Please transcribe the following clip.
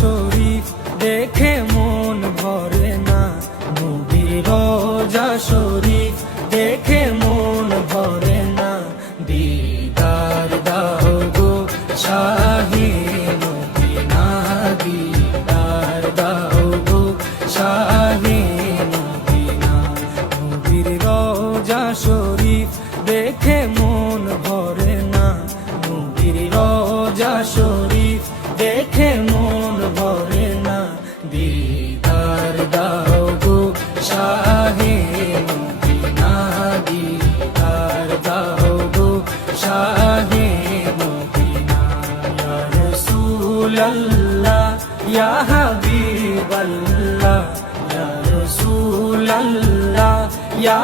শরীফ দেখে মন ভরে না, নবীর রোজা শরীফ দেখে মন ভরে না। দিদার দাও গো শাহে মদিনা, দিদার দাও গো শাহে মদিনা। নবীর রোজা শরীফ দেখে মন ভরে না, নবীর রোজা শরীফ দেখে মন ভরে না। দিদার দাও গো শাহে মদিনা, দিদার দাও গো শাহে মদিনা। ইয়া রাসূলাল্লাহ ইয়া হাবিবাল্লাহ, ইয়া রাসূলাল্লাহ ইয়া